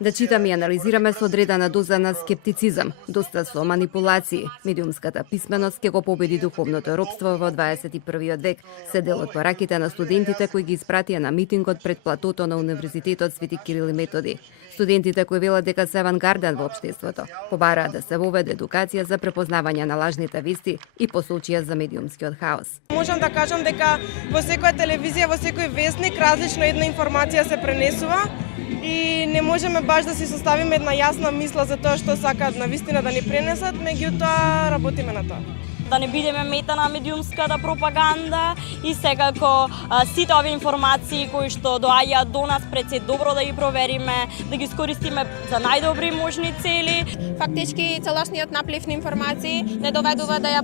Да читаме и анализираме со одредена доза на скептицизам, доста со манипулации. Медиумската писменост ќе го победи духовното робство во 21 век, се дел од пораките на студентите кои ги испратија на митингот пред платото на Универзитетот Свети Кирил и Методи. Студентите кои велат дека се авангарден во општеството, побараа да се воведе едукација за препознавање на лажните вести и посочија за медиумскиот хаос. Можам да кажам дека во секоја телевизија, во секој вестник различно една информација се пренесува и не можеме баш да си составиме една јасна мисла за тоа што сакаат на вистина да ни пренесат, меѓутоа работиме на тоа. Да не бидеме мета на медиумската пропаганда и секако сите овие информации кои што доаѓаат до нас пред се добро да ги провериме, да ги искористиме за најдобри можни цели. Фактички целосниот наплив на информации не доведува да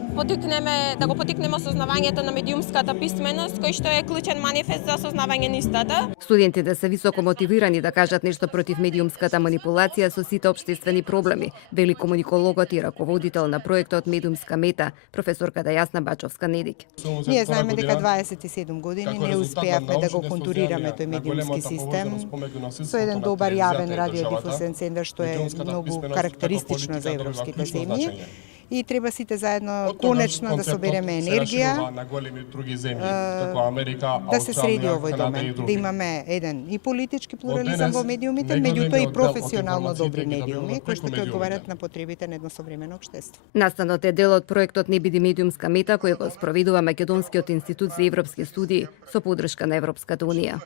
го потикнеме осознавањето на медиумската писменост, кој што е клучен манифест за осознавање на истата. Студентите се високо мотивирани да кажат нешто против медиумската манипулација со сите општествени проблеми, вели комуникологот и раководител на проектот Медиумска мета, професорката Јасна Бачовска-Недик. Ние знаеме дека 27 години не успеавме да го контурираме тој медиумски систем со еден добар јавен радиодифузен центар што е многу карактеристично за европските земји. И треба сите заедно конечно да собереме енергија, да се среди овој домен, да имаме еден и политички плурализам во медиумите, меѓутоа и професионално добри медиуми кои што ќе одговарат на потребите на едно современо општество. Настанот е дел од проектот Не биди медиумска мета кој го спроведува Македонскиот институт за европски студии со поддршка на Европската унија.